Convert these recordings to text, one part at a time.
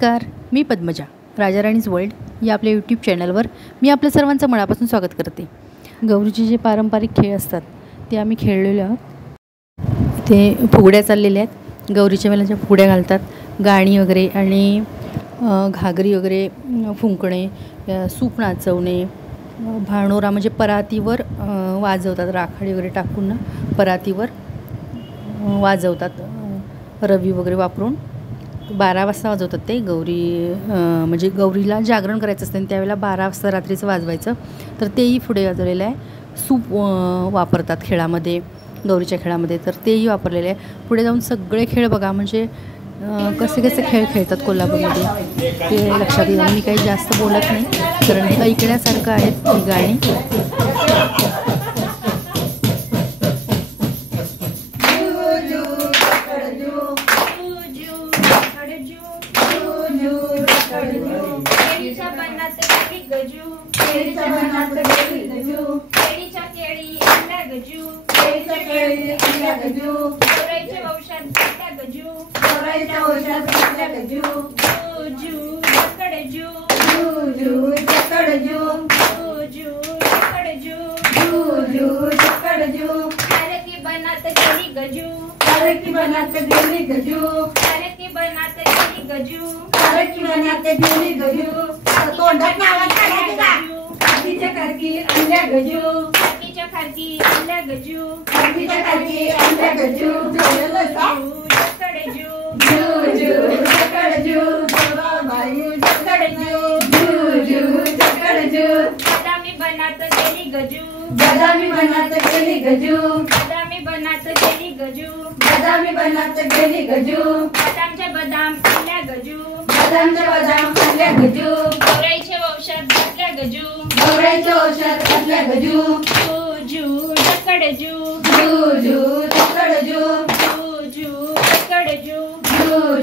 नमस्कार, मी पद्मजा. राजाराणीज वर्ल्ड या आपल्या यूट्यूब चॅनलवर मी आपल्या सर्वांचं मनापासून स्वागत करते. गौरीचे जे पारंपरिक खेळ असतात ते आम्ही खेळलेलो आहोत. ते फुगड्या चाललेल्या आहेत. गौरीच्या वेळेला ज्या फुगड्या घालतात, गाणी वगैरे आणि घागरी वगैरे फुंकणे, सूप नाचवणे, भाणोरा म्हणजे परातीवर वाजवतात. राखाडी वगैरे टाकून परातीवर वाजवतात. रवी वगैरे वापरून 12 वाजता वाजवतात ते. गौरी म्हणजे गौरीला जागरण करायचं असतं आणि त्यावेळेला 12 वाजता रात्रीचं वाजवायचं. तर तेही पुढे वाजवलेलं आहे. सूप वापरतात खेळामध्ये, गौरीच्या खेळामध्ये, तर तेही वापरलेले आहे. पुढे जाऊन सगळे खेळ बघा, म्हणजे कसे कसे खेळ खेळतात कोल्हापूरमध्ये ते लक्षात येईल. मी काही जास्त बोलत नाही कारण हे ऐकण्यासारखं आहेत ही गाणी. बदामी बनात गेली गजू, बदामी बनात गेली गजू, बदामी बनात गेली गजू, बदामच्या बदाम आणल्या गजू, बदामच्या बदाम आणल्या गजू, गौराईच्या वंशात घातल्या गजू, गौराईच्या वंशात घातल्या गजू, जू जकडजू, जू जकडजू, जू जकडजू,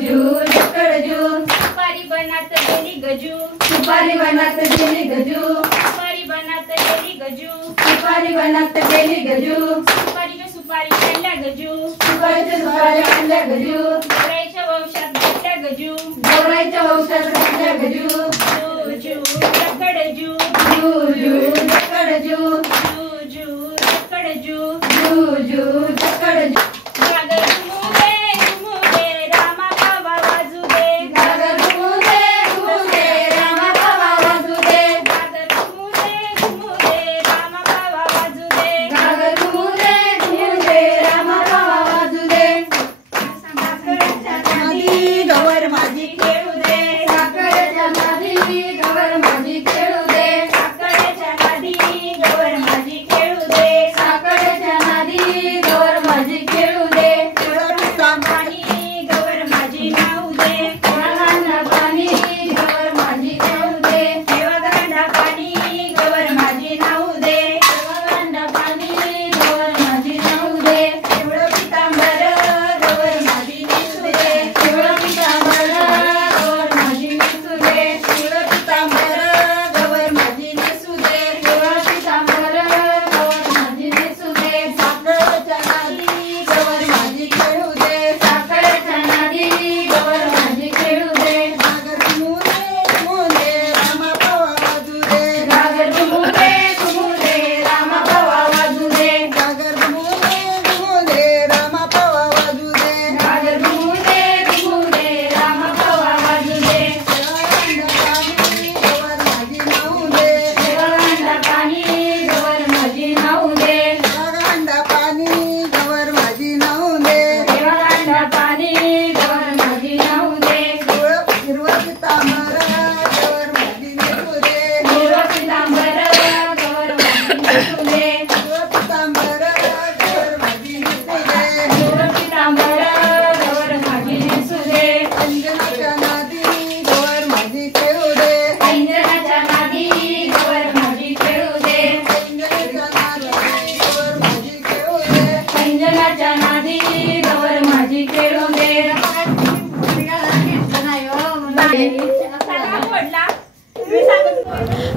जू जकडजू, सुपारी बनात गेली गजू, सुपारी बनात गेली गजू, सुपारी बनात गेली गजू, सुपारी बनात गेली गजू, सुपारीच्या सुपारी आणल्या गजू, सुपारीच्या सुपारी आणल्या गजू, गौराईच्या वंशात घातल्या गजू, गौराईच्या वंशात घातल्या गजू, जू जकडजू, जू जकडजू, जू जकडजू, जू जकडजू.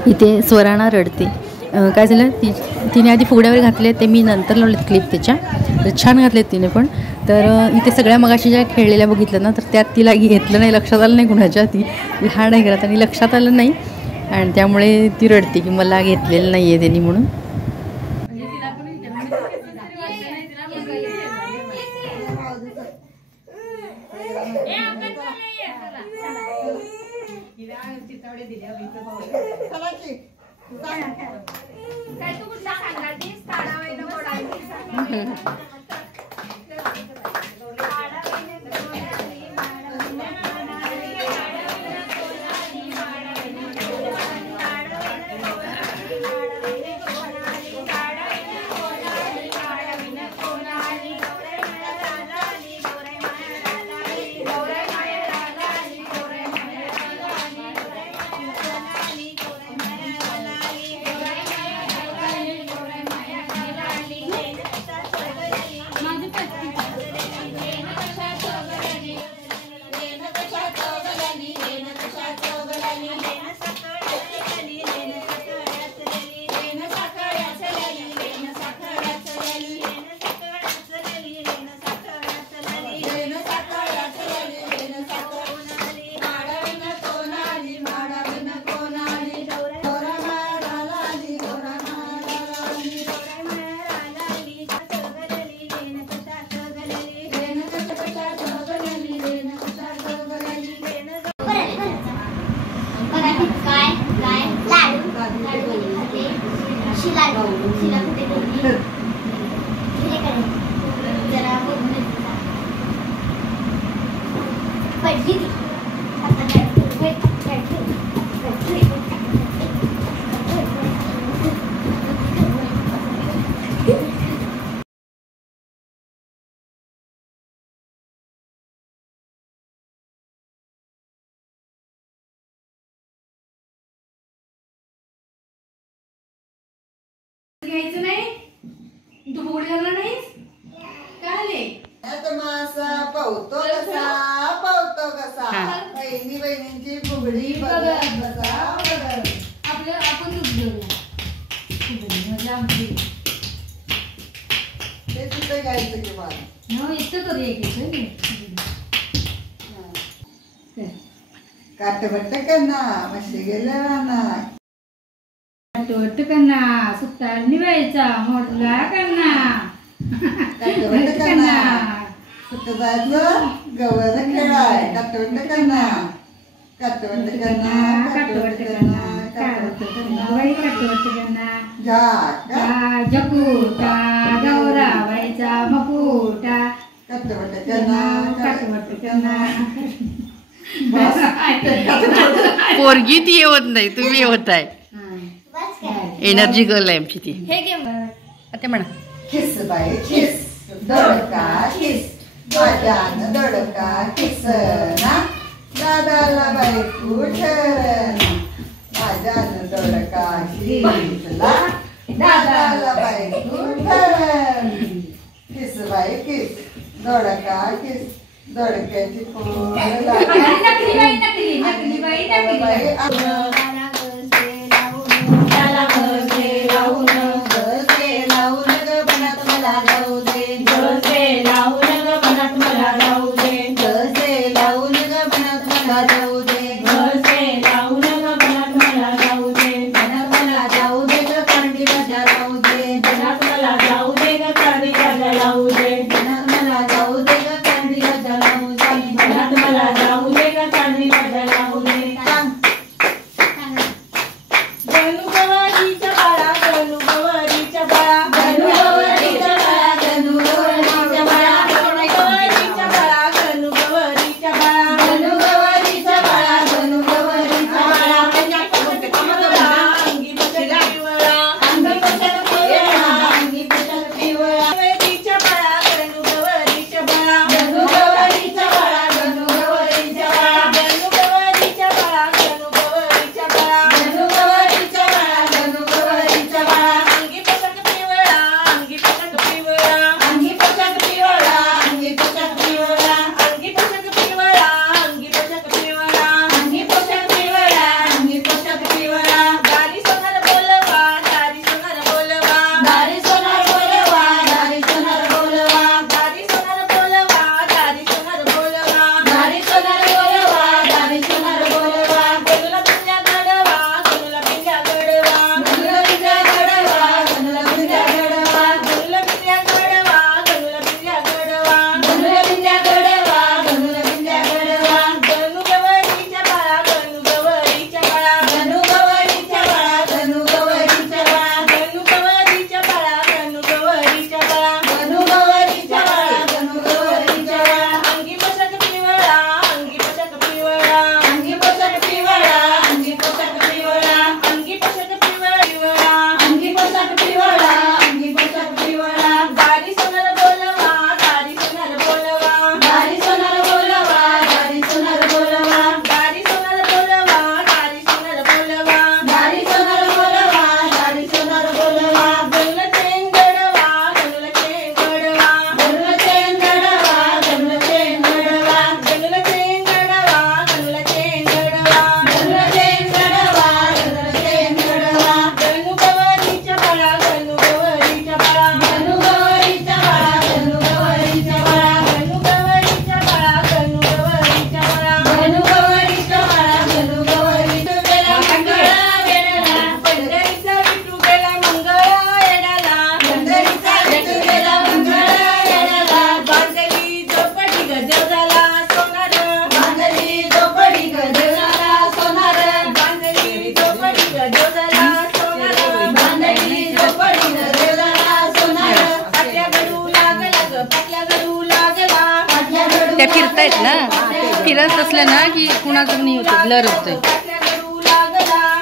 इथे स्वराणा रडते. काय झालं, ती तिने आधी फुगड्यावर घातले ते मी नंतर लावलेत क्लिप त्याच्या, तर छान घातलेत तिने पण. तर इथे सगळ्या मगाशी ज्या खेळलेल्या बघितलं ना, तर त्यात तिला घेतलं नाही, लक्षात आलं नाही कुणाच्या, ती लहान आहे घरात आणि लक्षात आलं नाही आणि त्यामुळे ती रडते की मला घेतलेलं नाही आहे त्यांनी म्हणून. घ्यायचं नाही, तू फुगडी घालणार नाहीस काय आले? पावतो कसा बहिणी बहिणींची फुगडी बघत बसा. आपलं आपण घेऊया फुगडी म्हणजे आमची ते सुद्धा घ्यायचं की मला हो इथं करूया की काटवट कन्ना मशी गेल्या राना काटवट कन्ना सुतार निवायचा मोडला कन्ना काटवट कन्ना सुत जायचं गवर खेळाय. काटवट कन्ना काटवट कन्ना काटवट कन्ना काटवट कन्ना बाई काटवट कन्ना झा जकुटा गौरा बाईचा मकुटा काटवट कन्ना काटवट कन्ना. पोरगी ती येवत नाही, तुम्ही येवत आहे. एनर्जी गर्ल आहे आमची ती. हे घे आता म्हणा किस बाई किस दडका किस माझ्यान दडका किस ना दादाला बाई कुठरना माझ्यान दडका किसला दादाला बाई कुठरनी. किस बाई किस दडका किस दडक्याची फुल नकली बाई नकली नकली बाई नकली त्या फिरतायत ना, फिरत असल्या ना की कुणाचं नाही होतं, ब्लर होतंय.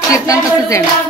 कीर्तन तसंच आहे.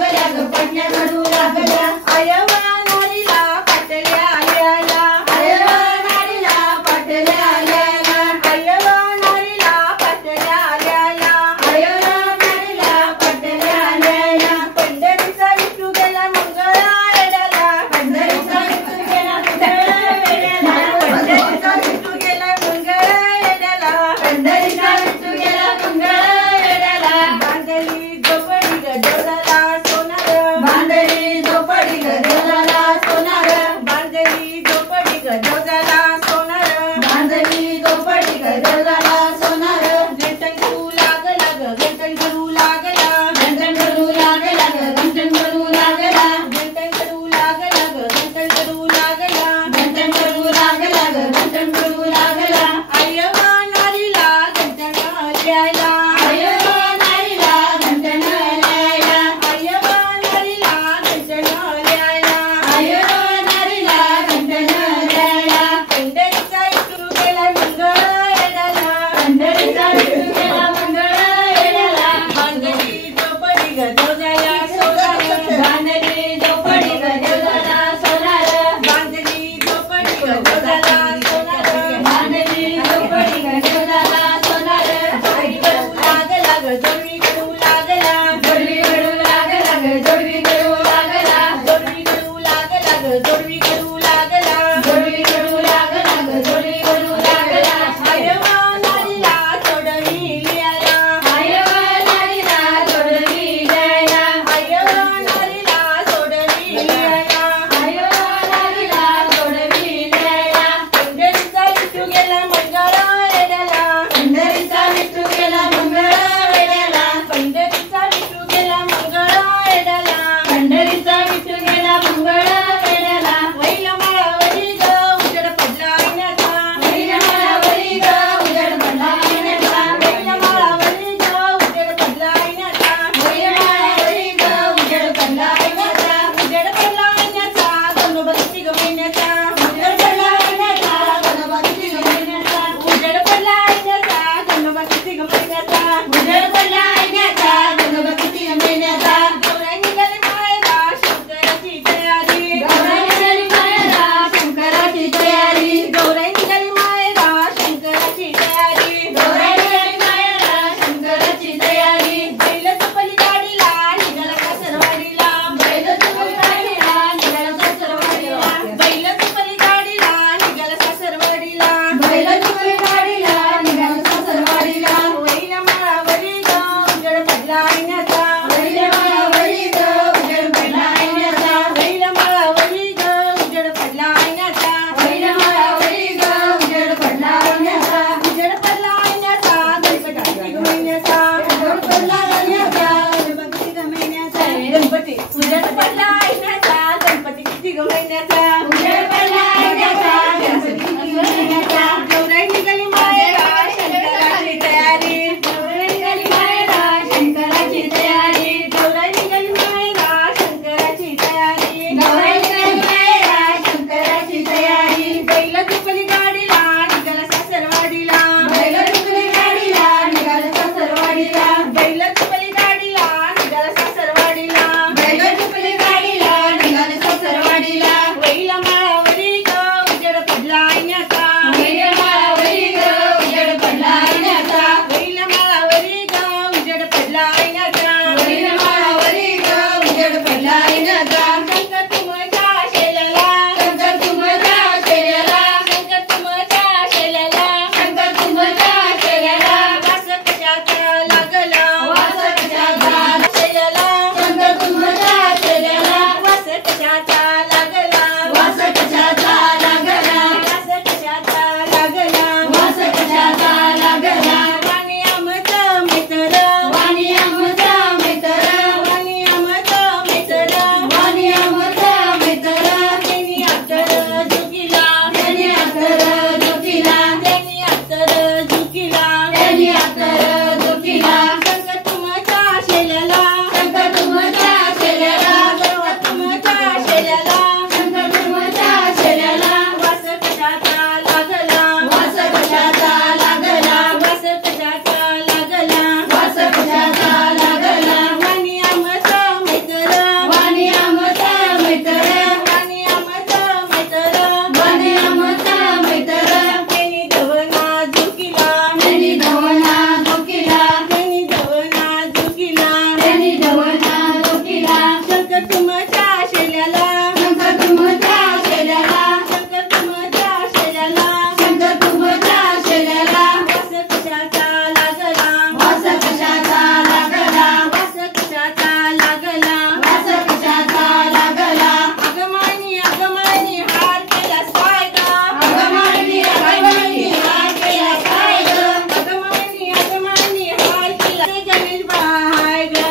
गणपती ढवळना डोकीला शंकर तुमच्या शेल्याला शंकर तुमच्या शेल्याला शंकर तुमच्या शेल्याला शंकर तुमच्या शेल्याला वास कशाचा लागला वास कशाचा लागला वास कशाचा लागला वास कशाचा लागला अगमानी अगमानी हार केला काय ग अगमानी अगमानी हार केला काय ग अगमानी अगमानी हार केला गणेश बाय ग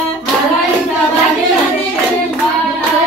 गणेश बाय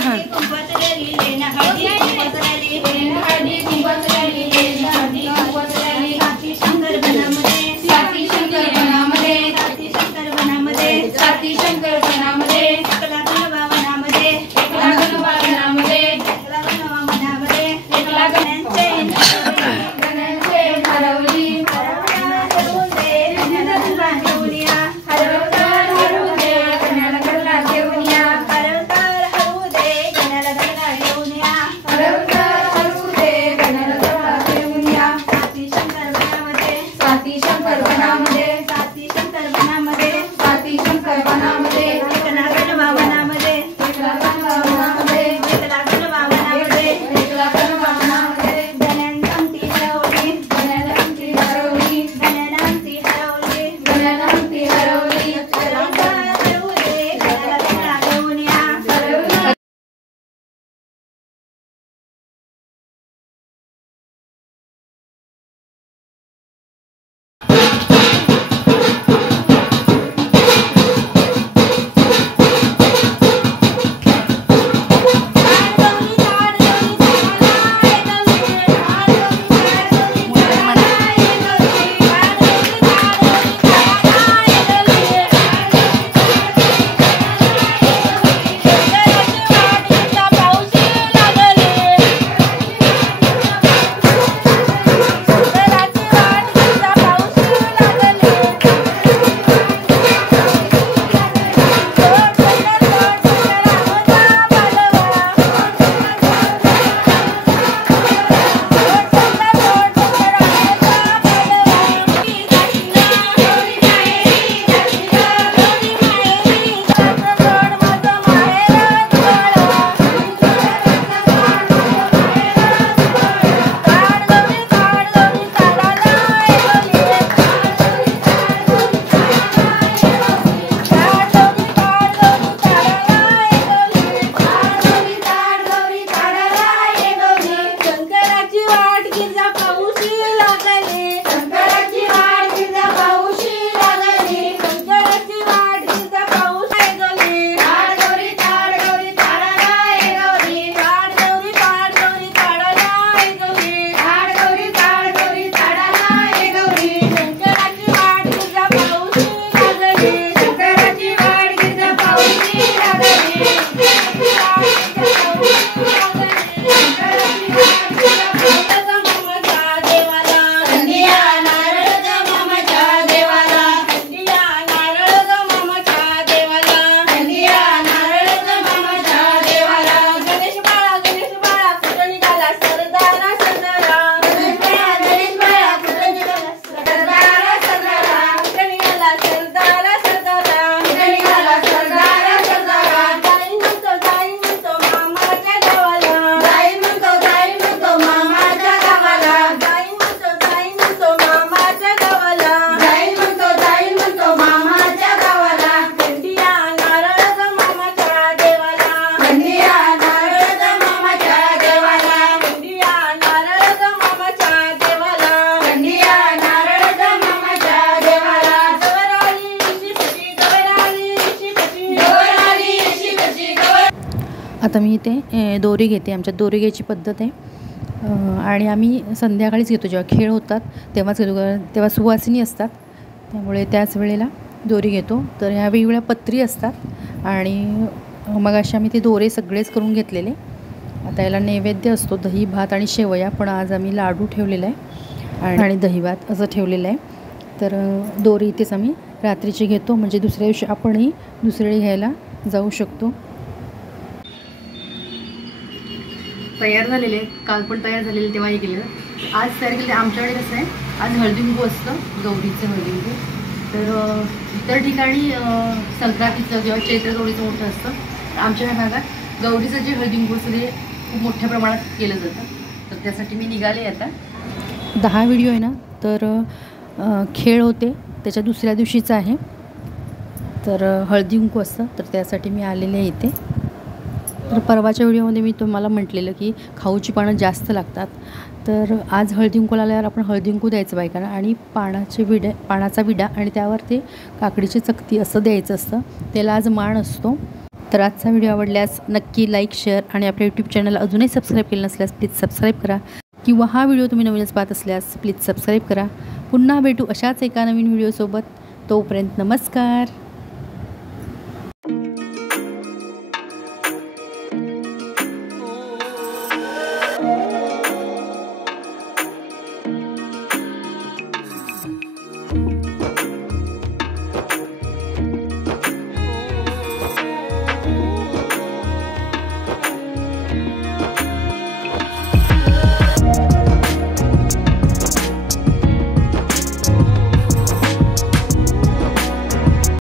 हां आता मी इथे दोरी घेते. आमच्यात दोरी घ्यायची पद्धत आहे आणि आम्ही संध्याकाळीच घेतो. जेव्हा खेळ होतात तेव्हाच घेतो, तेव्हा सुवासिनी असतात, त्यामुळे त्याच वेळेला दोरी घेतो. तर ह्या वेगवेगळ्या पत्री असतात आणि मग अशा आम्ही ते दोरे सगळेच करून घेतलेले. आता याला नैवेद्य असतो दही भात आणि शेवया, पण आज आम्ही लाडू ठेवलेला आहे आणि दही भात असं ठेवलेलं आहे. तर दोरी इथेच आम्ही रात्रीची घेतो, म्हणजे दुसऱ्या दिवशी आपणही दुसऱ्या घ्यायला जाऊ शकतो. तयार झालेले काल पण तयार झालेले तेव्हाही केलेलं, आज तयार केले. आमच्याकडे कसं आहे, आज हळदीकुंकू असतं, गौरीचं हळदीकुंकू. तर इतर ठिकाणी संक्रांतीचं जेव्हा चैत्र गौरीचं मोठं असतं, तर आमच्या ह्या भागात गौरीचं जे हळदीकुंकू असतं ते खूप मोठ्या प्रमाणात केलं जातं. तर त्यासाठी मी निघाले. आता 10 व्हिडिओ आहे ना, तर खेळ होते त्याच्या दुसऱ्या दिवशीचं आहे. तर हळदीकुंकू असतं, तर त्यासाठी मी आलेले आहे इथे. तर परवाच्या व्हिडिओमध्ये मी तुम्हाला म्हटलेलं की खाऊची पानं जास्त लागतात. तर आज हळदीकुंकूला आल्यावर आपण हळदीकुंकू द्यायचं बायकांना आणि पानाचा विडा आणि त्यावर ते काकडीची चकती असं द्यायचं असतं. त्याला आज मान असतो. तर आजचा व्हिडिओ आवडल्यास नक्की लाईक, शेअर आणि आपल्या यूट्यूब चॅनल अजूनही सबस्क्राईब केलं नसल्यास प्लीज सबस्क्राईब करा, किंवा हा व्हिडिओ तुम्ही नवीनच पाहत असल्यास प्लीज सबस्क्राईब करा. पुन्हा भेटू अशाच एका नवीन व्हिडिओसोबत. तोपर्यंत नमस्कार.